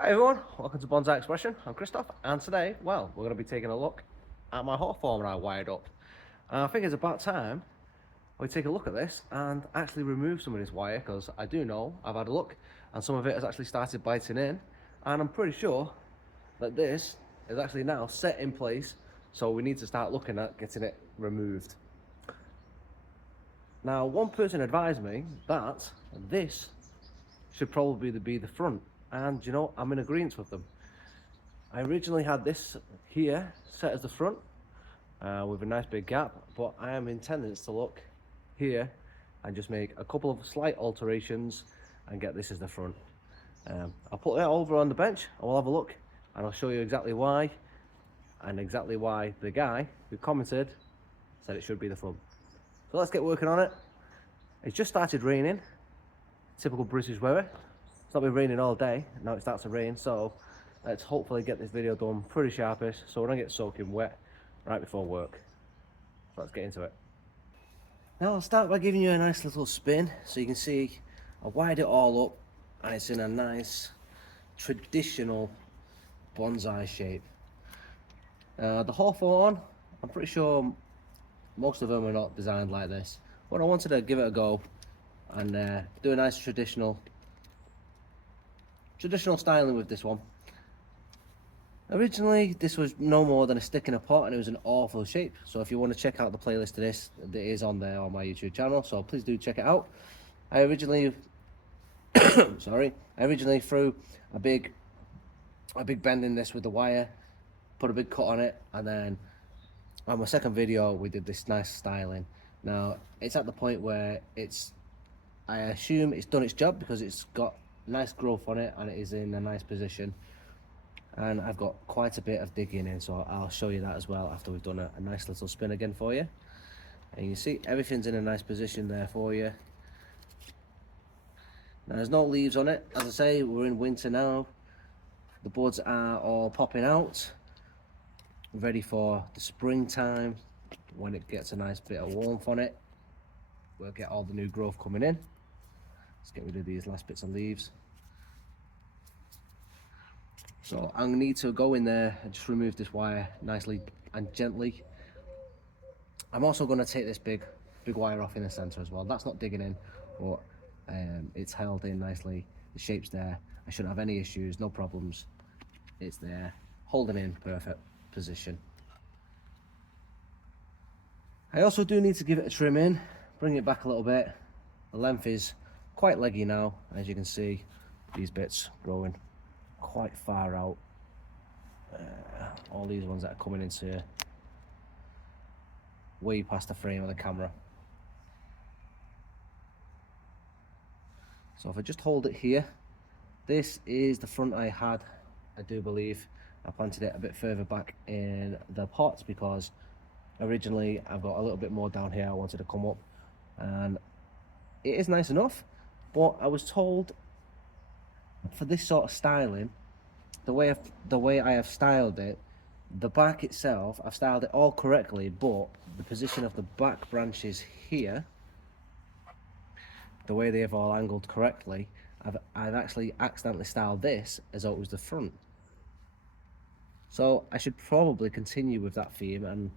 Hi everyone, welcome to Bonsai Expression. I'm Christoph, and today, well, we're going to be taking a look at my Hawthorn I wired up. And I think it's about time we take a look at this and actually remove some of this wire, because I do know, I've had a look, and some of it has actually started biting in, and I'm pretty sure that this is actually now set in place, so we need to start looking at getting it removed. Now, one person advised me that this should probably be the front, and you know, I'm in agreement with them. I originally had this here set as the front with a nice big gap, but I am intending to look here and just make a couple of slight alterations and get this as the front. I'll put that over on the bench and we'll have a look, and I'll show you exactly why, and exactly why the guy who commented said it should be the front. So let's get working on it. It's just started raining, typical British weather. It's not been raining all day, now it starts to rain, so let's hopefully get this video done pretty sharpish so we don't get soaking wet right before work. So let's get into it. Now I'll start by giving you a nice little spin so you can see I wired it all up and it's in a nice traditional bonsai shape. The Hawthorn, I'm pretty sure most of them are not designed like this, but I wanted to give it a go and do a nice traditional styling with this one. Originally this was no more than a stick in a pot and it was an awful shape, so if you want to check out the playlist of this, it is on there on my YouTube channel, so please do check it out. I originally threw a big bend in this with the wire, put a big cut on it, and then on my second video we did this nice styling. Now it's at the point where I assume it's done its job because it's got nice growth on it and it is in a nice position, and I've got quite a bit of digging in, so I'll show you that as well after we've done a nice little spin again for you. And you see everything's in a nice position there for you. Now there's no leaves on it, as I say, we're in winter now, the buds are all popping out ready for the springtime. When it gets a nice bit of warmth on it, we'll get all the new growth coming in. Let's get rid of these last bits of leaves. So I'm going to need to go in there and just remove this wire nicely and gently. I'm also going to take this big wire off in the center as well. That's not digging in, but it's held in nicely. The shape's there. I shouldn't have any issues, no problems. It's there, holding in perfect position. I also do need to give it a trim in, bring it back a little bit. The length is quite leggy now, as you can see. These bits growing quite far out. All these ones that are coming into way past the frame of the camera. So if I just hold it here, this is the front I had, I do believe. I planted it a bit further back in the pot because originally I've got a little bit more down here I wanted to come up, and it is nice enough, but I was told for this sort of styling, the way I have styled it, the back itself, I've styled it all correctly, but the position of the back branches here, the way they have all angled correctly, I've actually accidentally styled this as though it was the front. So I should probably continue with that theme and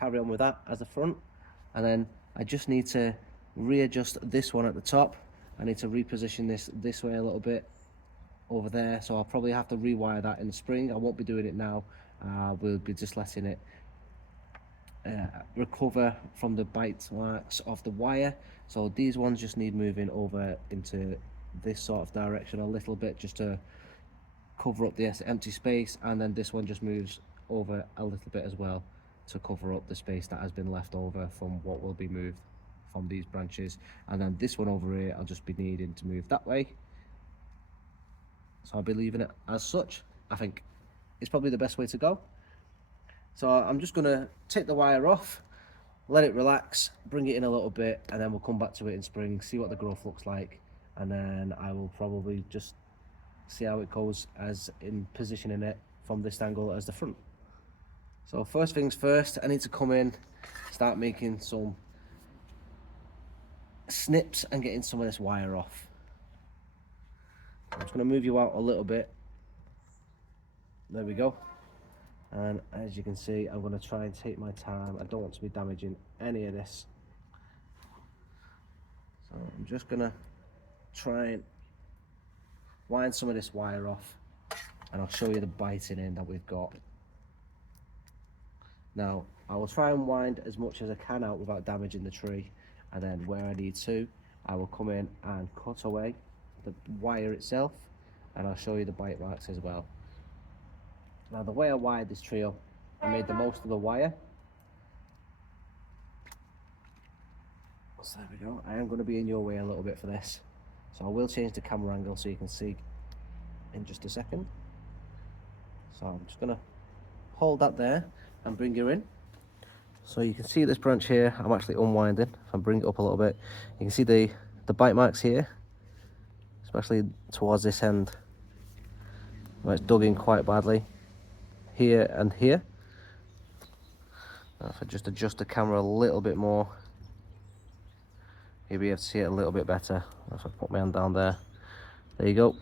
carry on with that as the front, and then I just need to readjust this one at the top. I need to reposition this way a little bit over there, so I'll probably have to rewire that in the spring. I won't be doing it now. We'll be just letting it recover from the bite marks of the wire. So these ones just need moving over into this sort of direction a little bit, just to cover up the empty space, and then this one just moves over a little bit as well to cover up the space that has been left over from what will be moved from these branches. And then this one over here I'll just be needing to move that way, so I'll be leaving it as such. I think it's probably the best way to go. So I'm just going to take the wire off, let it relax, bring it in a little bit, and then we'll come back to it in spring, see what the growth looks like, and then I will probably just see how it goes as in positioning it from this angle as the front. So first things first, I need to come in, start making some snips and getting some of this wire off. I'm just going to move you out a little bit. There we go. And as you can see, I'm going to try and take my time. I don't want to be damaging any of this. So I'm just going to try and wind some of this wire off, and I'll show you the biting in that we've got. Now, I will try and wind as much as I can out without damaging the tree, and then where I need to, I will come in and cut away the wire itself, and I'll show you the bite marks as well. Now, the way I wired this tree up, I made the most of the wire. So there we go. I am going to be in your way a little bit for this, so I will change the camera angle so you can see in just a second. So I'm just going to hold that there and bring you in. So you can see this branch here, I'm actually unwinding. If I bring it up a little bit, you can see the bite marks here, especially towards this end where it's dug in quite badly, here and here. Now if I just adjust the camera a little bit more, you'll be able to see it a little bit better. If I put my hand down there, there you go.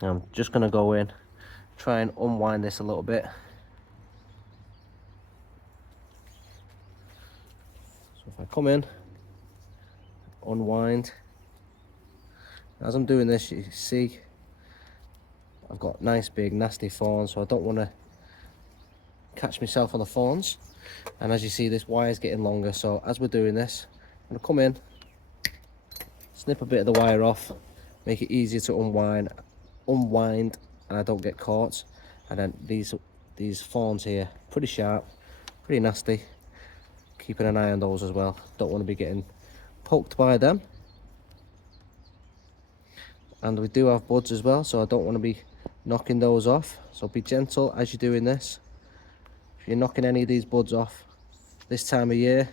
Now I'm just going to go in, try and unwind this a little bit. So if I come in, unwind, as I'm doing this, you see I've got nice big nasty thorns, so I don't want to catch myself on the thorns. And as you see, this wire is getting longer, so as we're doing this, I'm going to come in, snip a bit of the wire off, make it easier to unwind, and I don't get caught. And then these thorns here, pretty sharp, pretty nasty. Keeping an eye on those as well. Don't want to be getting poked by them. And we do have buds as well, so I don't want to be knocking those off. So be gentle as you're doing this. If you're knocking any of these buds off this time of year,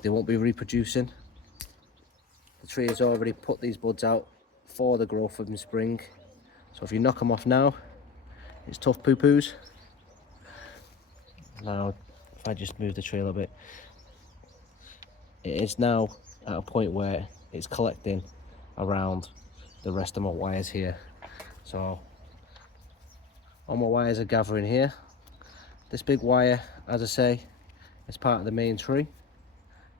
they won't be reproducing. The tree has already put these buds out for the growth of in spring. So if you knock them off now, it's tough poo-poos. Now, if I just move the tree a little bit, it is now at a point where it's collecting around the rest of my wires here. So all my wires are gathering here. This big wire, as I say, is part of the main tree.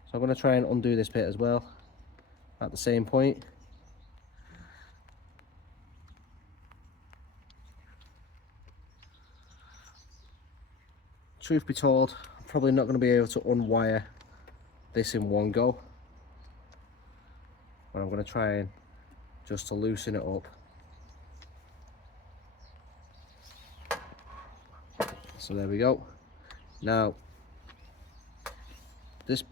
So I'm going to try and undo this bit as well at the same point. Truth be told, I'm probably not going to be able to unwire this in one go, but I'm going to try and just to loosen it up. So there we go. Now this,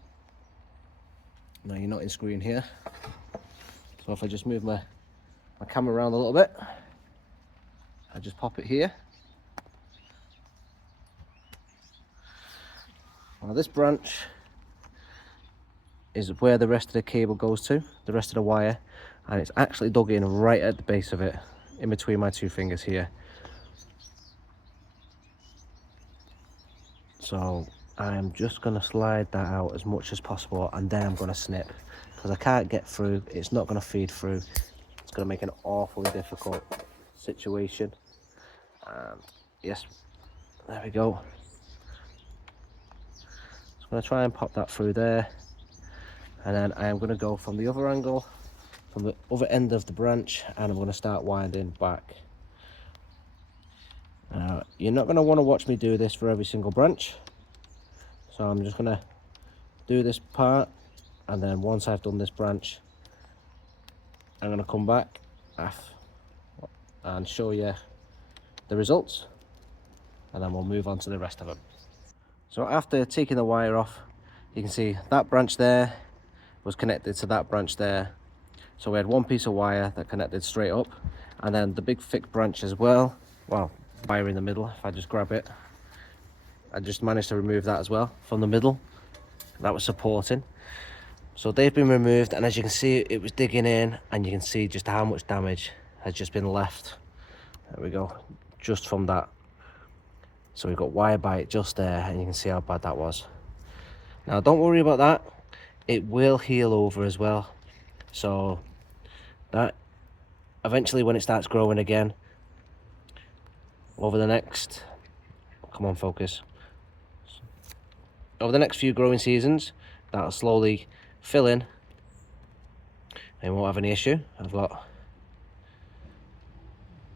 no, you're not in screen here, so if I just move my camera around a little bit, I just pop it here. Now this branch is where the rest of the cable goes to, the rest of the wire, and it's actually dug in right at the base of it, in between my two fingers here. So I'm just going to slide that out as much as possible, and then I'm going to snip, because I can't get through, it's not going to feed through, it's going to make an awfully difficult situation. And yes, there we go. I'm going to try and pop that through there, and then I am going to go from the other angle, from the other end of the branch, and I'm going to start winding back. Now, you're not going to want to watch me do this for every single branch, so I'm just going to do this part, and then once I've done this branch, I'm going to come back and show you the results, and then we'll move on to the rest of them. So after taking the wire off, you can see that branch there was connected to that branch there. So we had one piece of wire that connected straight up, and then the big thick branch as well. Well, wire in the middle, if I just grab it. I just managed to remove that as well from the middle. That was supporting. So they've been removed, and as you can see, it was digging in, and you can see just how much damage has just been left. There we go, just from that. So we've got wire bite just there, and you can see how bad that was. Now don't worry about that, it will heal over as well. So that eventually, when it starts growing again, over the next, come on, focus, over the next few growing seasons, that'll slowly fill in and won't have any issue. I've got a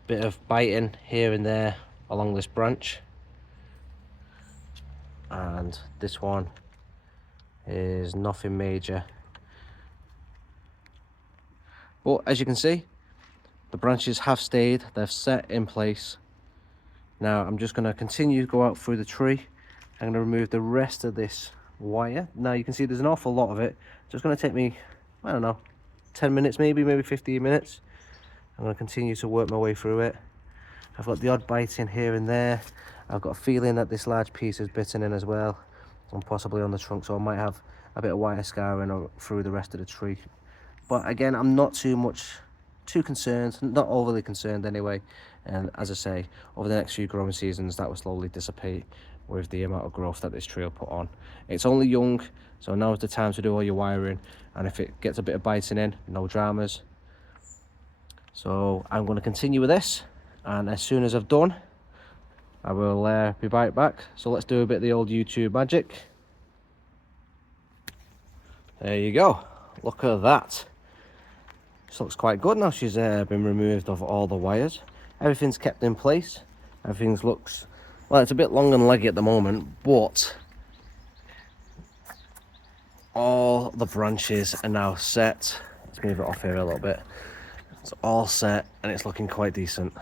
bit of biting here and there along this branch, and this one is nothing major. But as you can see, the branches have stayed, they've set in place. Now I'm just going to continue to go out through the tree. I'm going to remove the rest of this wire. Now you can see there's an awful lot of it. So it's going to take me, I don't know, 10 minutes maybe 15 minutes. I'm going to continue to work my way through it. I've got the odd bite in here and there. I've got a feeling that this large piece is bitten in as well, and possibly on the trunk, so I might have a bit of wire scarring through the rest of the tree. But again, I'm not too concerned, not overly concerned anyway. And as I say, over the next few growing seasons, that will slowly dissipate with the amount of growth that this tree will put on. It's only young, so now's the time to do all your wiring, and if it gets a bit of biting in, no dramas. So I'm going to continue with this, and as soon as I've done, I will be right back. So let's do a bit of the old YouTube magic. There you go, look at that. This looks quite good now. She's been removed of all the wires. Everything's kept in place. Everything looks, well, it's a bit long and leggy at the moment, but all the branches are now set. Let's move it off here a little bit. It's all set and it's looking quite decent.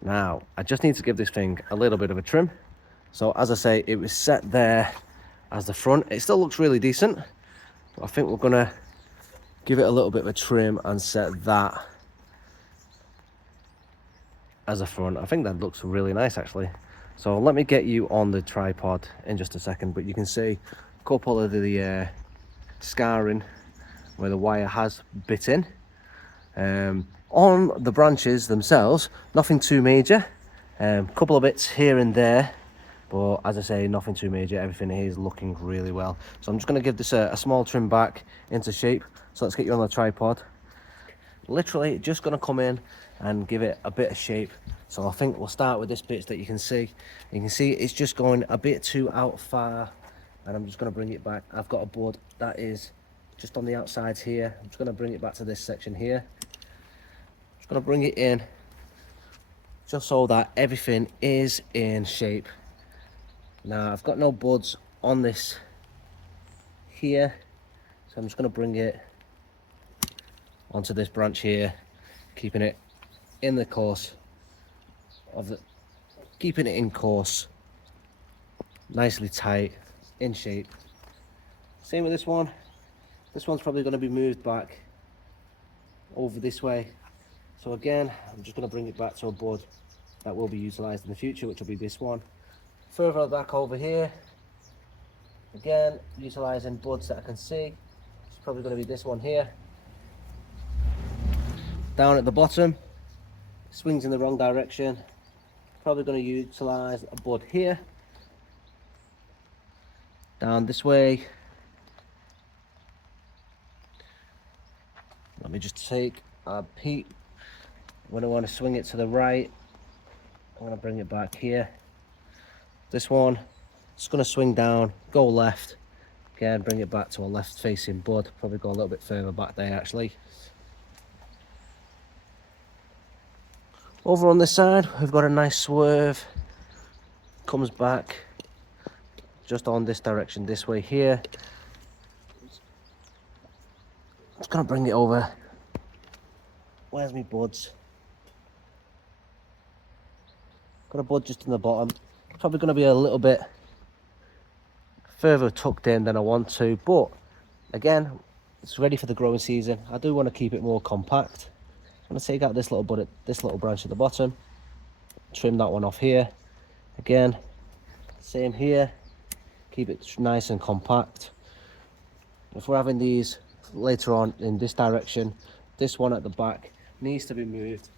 Now, I just need to give this thing a little bit of a trim. So as I say, it was set there as the front. It still looks really decent, but I think we're gonna give it a little bit of a trim and set that as a front. I think that looks really nice actually. So let me get you on the tripod in just a second, but you can see a couple of the scarring where the wire has bit in. On the branches themselves, nothing too major. Couple of bits here and there, but as I say, nothing too major. Everything here is looking really well. So I'm just going to give this a small trim back into shape. So let's get you on the tripod. Literally just going to come in and give it a bit of shape. So I think we'll start with this bit that you can see. You can see it's just going a bit too out far, and I'm just going to bring it back. I've got a board that is just on the outsides here. I'm just going to bring it back to this section here. Just going to bring it in just so that everything is in shape. Now I've got no buds on this here, so I'm just going to bring it onto this branch here, keeping it in the course of the, keeping it in course, nicely tight, in shape. Same with this one. This one's probably going to be moved back over this way. So again, I'm just going to bring it back to a bud that will be utilised in the future, which will be this one. Further back over here, again, utilising buds that I can see. It's probably going to be this one here. Down at the bottom, swings in the wrong direction. Probably going to utilise a bud here. Down this way. Let me just take a peek. When I want to swing it to the right, I'm going to bring it back here. This one, it's going to swing down, go left. Again, bring it back to a left facing bud. Probably go a little bit further back there actually. Over on this side, we've got a nice swerve. Comes back just on this direction, this way here. Just going to bring it over. Where's my buds? Got a bud just in the bottom. Probably going to be a little bit further tucked in than I want to, but again, it's ready for the growing season. I do want to keep it more compact. I'm going to take out this little bud, this little branch at the bottom, trim that one off here. Again, same here, keep it nice and compact. If we're having these later on in this direction, this one at the back needs to be moved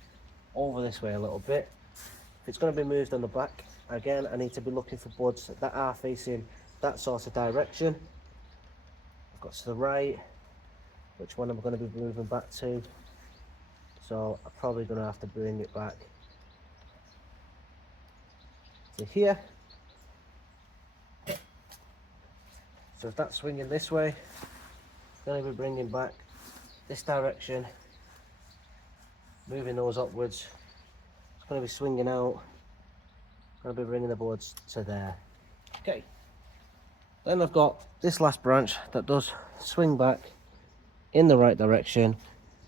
over this way a little bit. If it's going to be moved on the back, again, I need to be looking for buds that are facing that sort of direction. I've got to the right. Which one am I going to be moving back to? So I'm probably going to have to bring it back to here. So if that's swinging this way, I'm going to be bringing back this direction, moving those upwards. It's going to be swinging out. I'm going to be bringing the boards to there. Okay. Then I've got this last branch that does swing back in the right direction.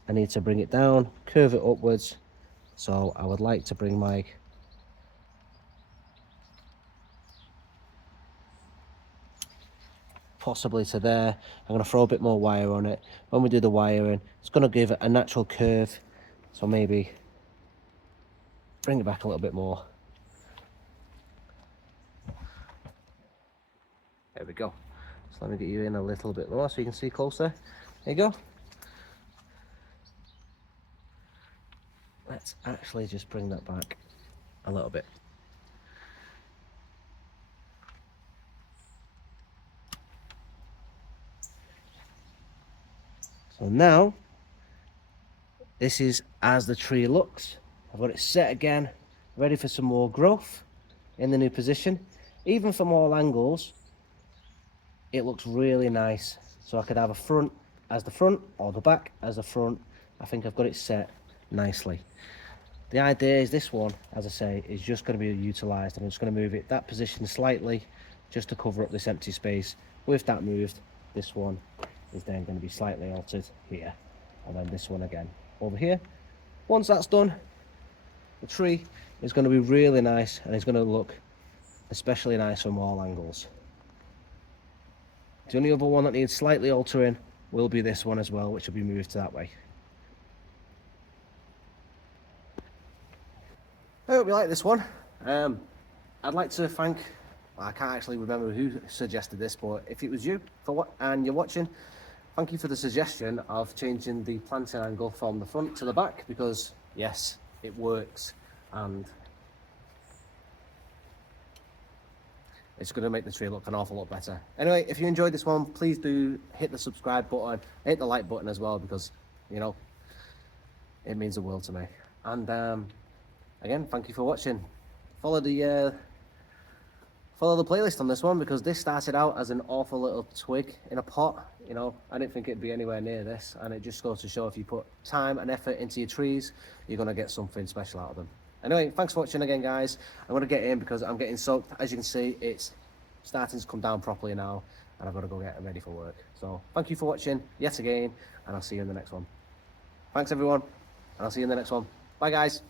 I need to bring it down, curve it upwards. So I would like to bring my possibly to there. I'm going to throw a bit more wire on it. When we do the wiring, it's going to give it a natural curve. So maybe bring it back a little bit more. There we go. So let me get you in a little bit more so you can see closer. There you go. Let's actually just bring that back a little bit. So now, this is as the tree looks. I've got it set again, ready for some more growth in the new position. Even from all angles, it looks really nice. So I could have a front as the front or the back as the front. I think I've got it set nicely. The idea is this one, as I say, is just going to be utilised. I'm just going to move it that position slightly just to cover up this empty space. With that moved, this one is then going to be slightly altered here, and then this one again over here. Once that's done, the tree is going to be really nice, and it's going to look especially nice from all angles. The only other one that needs slightly altering will be this one as well, which will be moved to that way. I hope you like this one. I'd like to thank, I can't actually remember who suggested this, but if it was you and you're watching, thank you for the suggestion of changing the planting angle from the front to the back, because yes, it works and it's going to make the tree look an awful lot better. Anyway, if you enjoyed this one, please do hit the subscribe button, hit the like button as well, because, you know, it means the world to me. And again, thank you for watching. Follow the playlist on this one, because this started out as an awful little twig in a pot. You know, I didn't think it'd be anywhere near this, and it just goes to show if you put time and effort into your trees, you're going to get something special out of them. Anyway, thanks for watching again, guys. I'm going to get in because I'm getting soaked. As you can see, it's starting to come down properly now, and I've got to go get ready for work. So thank you for watching yet again, and I'll see you in the next one. Thanks everyone, and I'll see you in the next one. Bye guys.